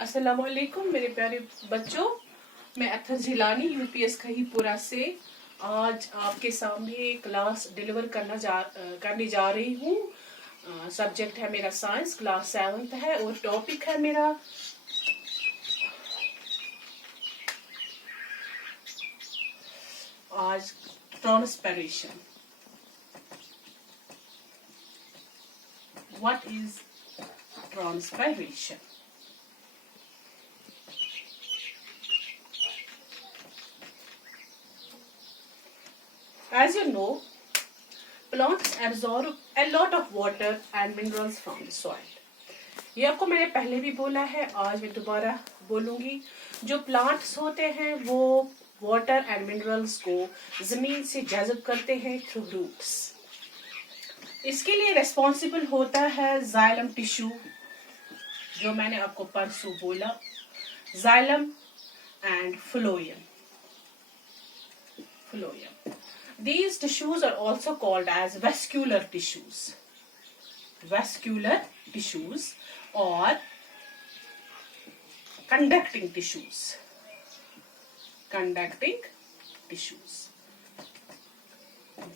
अस्सलाम वालेकुम मेरे प्यारे बच्चों, मैं अथर जिलानी यूपीएस खहीपुरा से आज आपके सामने क्लास डिलीवर करने जा रही हूँ। सब्जेक्ट है मेरा साइंस, क्लास 7th है और टॉपिक है मेरा आज transpiration. What is transpiration? As you know, plants absorb a lot of water and minerals from the soil. ये आपको मैंने पहले भी बोला है, आज मैं दोबारा बोलूंगी। जो प्लांट्स होते हैं वो वाटर एंड मिनरल्स को जमीन से जज़ब करते हैं थ्रू रूट्स। इसके लिए रेस्पॉन्सिबल होता है जाइलम टिश्यू, जो मैंने आपको परसों बोला, xylem and phloem. These tissues are also called as vascular tissues. Vascular tissues or conducting tissues. Conducting tissues.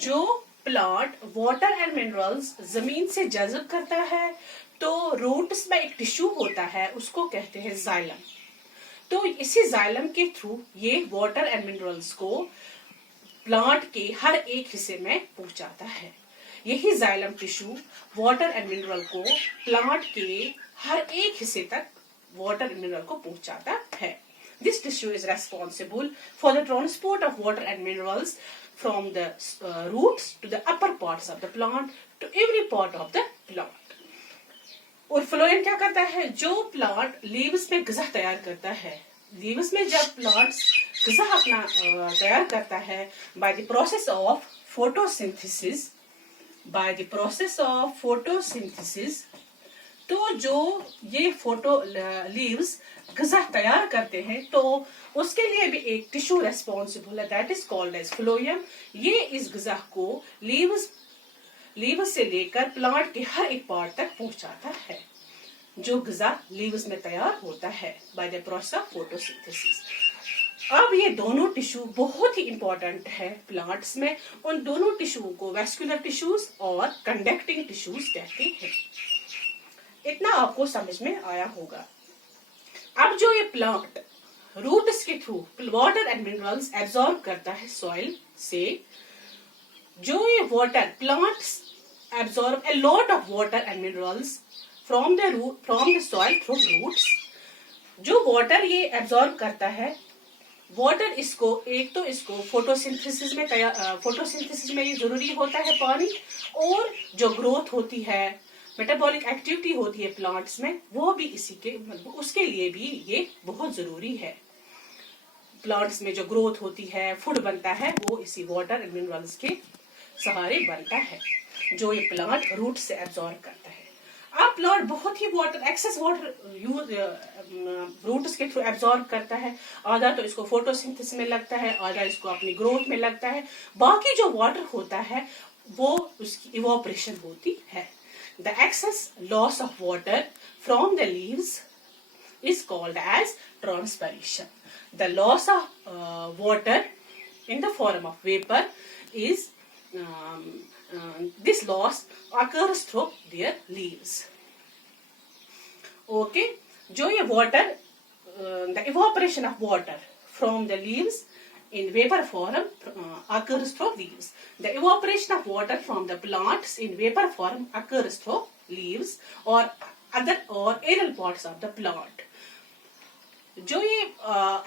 जो प्लांट वाटर एंड मिनरल्स जमीन से जज़ब करता है तो रूट्स में एक टिश्यू होता है, उसको कहते हैं जाइलम। तो इसी जाइलम के थ्रू ये वाटर एंड मिनरल्स को प्लांट के हर एक हिस्से में पहुंचाता है। यही xylem tissue water and mineral को प्लांट के हर एक हिस्से तक वाटर एंड मिनरल को पहुंचाता है। This tissue is responsible for the transport of water and minerals from the roots to the upper parts of the plant to every part of the plant. और phloem क्या करता है? जो plant leaves में ग़िज़ा तैयार करता है, लीव्स में जब प्लांट्स ग़िज़ा अपना तैयार करता है by the process of photosynthesis, तो जो ये लीव्स ग़िज़ा तैयार करते हैं तो उसके लिए भी एक टिश्यू रेस्पॉन्सिबल है, that is called as phloem. ये इस ग़िज़ा को लीव्स से लेकर प्लांट के हर एक पार्ट तक पहुंचाता है, जो ग़िज़ा लीव्स में तैयार होता है by the process of photosynthesis. अब ये दोनों टिश्यू बहुत ही इंपॉर्टेंट है प्लांट्स में। उन दोनों टिश्यू को वैस्कुलर टिश्यूज और कंडक्टिंग टिश्यूज कहते हैं। इतना आपको समझ में आया होगा। अब जो ये प्लांट रूट्स के through water and minerals absorb करता है सॉइल से, जो ये water plants absorb a lot of water and minerals from the soil through roots। जो वाटर ये एब्सॉर्ब करता है, वाटर इसको फोटोसिंथेसिस में ये जरूरी होता है पानी, और जो ग्रोथ होती है, मेटाबॉलिक एक्टिविटी होती है प्लांट्स में, वो भी उसके लिए भी ये बहुत जरूरी है। प्लांट्स में जो ग्रोथ होती है, फूड बनता है, वो इसी वाटर एंड मिनरल्स के सहारे बनता है, जो ये प्लांट रूट से एब्सॉर्ब करता है। अब प्लांट बहुत ही एक्सेस वाटर रूट्स के थ्रू एब्सॉर्ब करता है। आधा तो इसको फोटोसिंथेसिस में लगता है, आधा इसको अपनी ग्रोथ में लगता है। बाकी जो वाटर होता है वो उसकी इवोपरेशन होती है। The excess loss of water from the leaves is called as transpiration. The loss of water in the form of vapor is this loss occurs through their leaves. Okay, जो ये water, the evaporation of water from the leaves in vapor form occurs through leaves. The evaporation of water from the plants in vapor form occurs through leaves or aerial parts of the plant. जो ये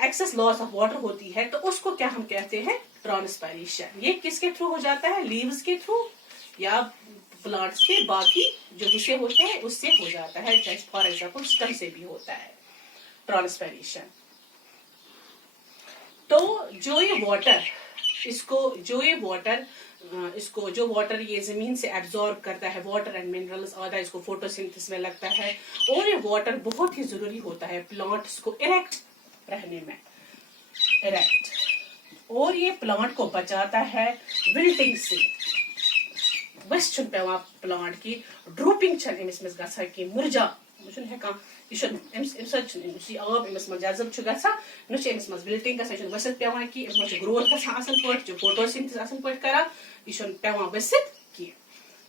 access loss of water होती है तो उसको क्या हम कहते हैं? ट्रांसपायरेशन। ये किसके थ्रू हो जाता है? लीव्स के थ्रू या प्लांट्स के बाकी जो हिस्से होते हैं उससे हो जाता है। जैसे फॉर एग्जाम्पल स्टेम से भी होता है ट्रांसपायरेशन। तो जो वाटर ये जमीन से एब्सॉर्ब करता है, वाटर एंड मिनरल्स, आधा इसको फोटोसिंथेसिस में लगता है, और ये वाटर बहुत ही जरूरी होता है प्लांट्स को इरेक्ट रहने में, और ये प्लांट को बचाता है विल्टिंग से। बस पे प्लांट की ड्रूपिंग अमिस गि मुरझा आब अमिस मज जजब गसान न विल्टिंग गसान वसित पेवान कि अमिस ग्रोथ गसान असल पे फोटोसिंथेसिस असल पे करान यह पेवान वसित की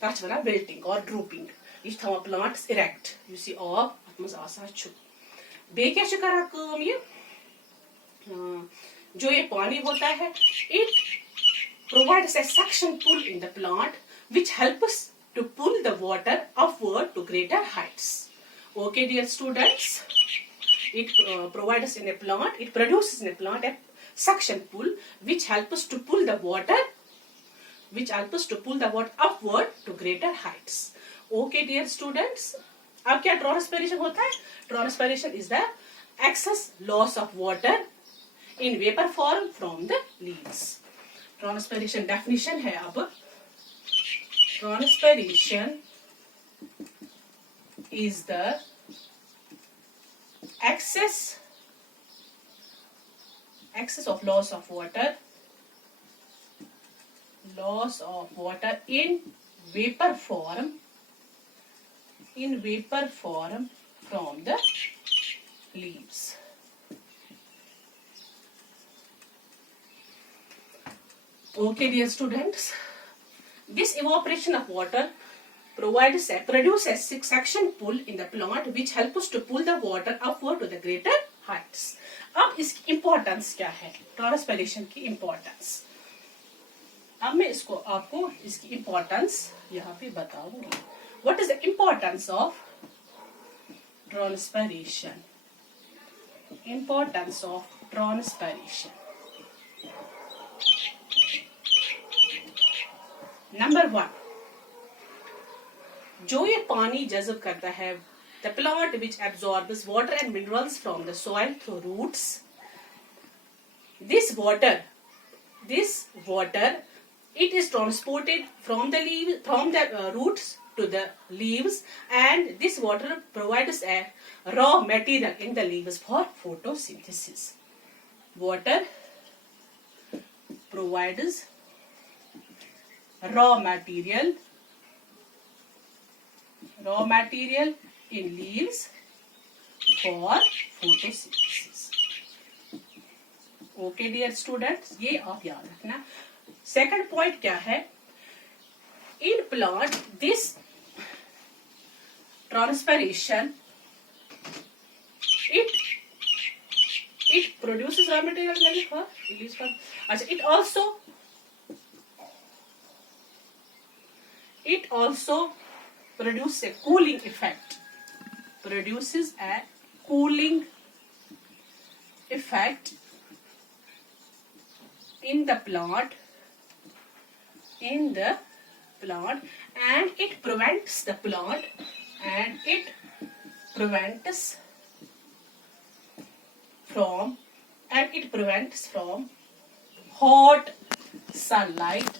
तथ वन विल्टिंग और ड्रूपिंग यह थवान प्लांट्स इरेक्ट यह आब अत मज आसान बे क्या करान काम ये जो ये पानी होता है it provides a suction pull in the plant which helps to pull the water upward to greater heights. Okay, dear students, it provides in a plant, it produces in a plant a suction pull which helps to pull the water upward to greater heights. Okay, dear students, अब क्या transpiration होता है? Transpiration is the excess loss of water in vapor form from the leaves. Transpiration definition है अब transpiration is the excess of loss of water in vapor form from the leaves. Okay, dear students, this evaporation of water produces a suction pull in the plant which helps to pull the water upward to the greater heights. अब इसकी importance क्या है? Transpiration की importance अब मैं आपको इसकी importance यहाँ पे बताऊंगी. What is the importance of transpiration? Importance of transpiration. Number 1, जो ये पानी जज़ब करता है, the plant which absorbs water and minerals from the soil through roots. This water, it is transported from the roots to the leaves, and this water provides a raw material in the leaves for photosynthesis. Water provides raw material in leaves for photosynthesis. Okay, dear students, ये आप याद रखना. Second point क्या है? In plant, this transpiration it produces raw material for leaves for. It also produces a cooling effect. In the plant, and it prevents the plant from hot sunlight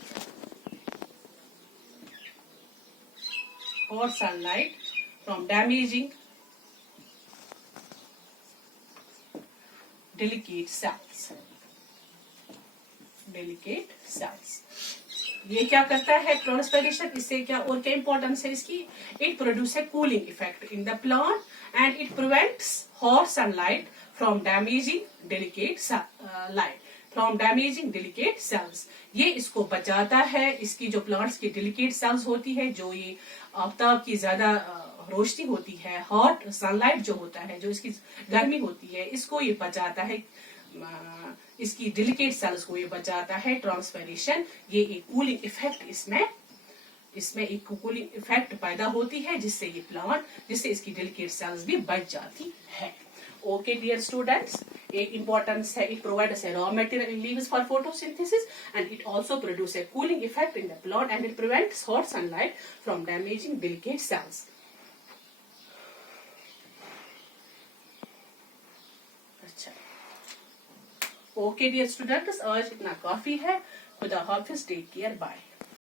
from damaging delicate cells. ये क्या करता है transpiration? इससे क्या और क्या importance है इसकी? It produce a cooling effect in the plant and it prevents hot sunlight from damaging delicate cells. ये इसको बचाता है. इसकी जो प्लांट्स की डेलिकेट सेल्स होती है, जो ये आफ्ताब की ज्यादा रोशनी होती है, हॉट सनलाइट जो होता है, जो इसकी गर्मी होती है, इसको ये बचाता है. इसकी डेलिकेट सेल्स को ये बचाता है. ट्रांसपिरेशन ये एक कूलिंग इफेक्ट इसमें एक कूलिंग इफेक्ट पैदा होती है, जिससे इसकी डेलिकेट सेल्स भी बच जाती है. Okay, dear students, एक importance है, it provides a raw material in leaves for photosynthesis, and it also produces a cooling effect in the plant, and it prevents hot sunlight from damaging delicate cells. अच्छा, okay dear students, आज इतना काफी है. खुदा हाफिज, take care, bye.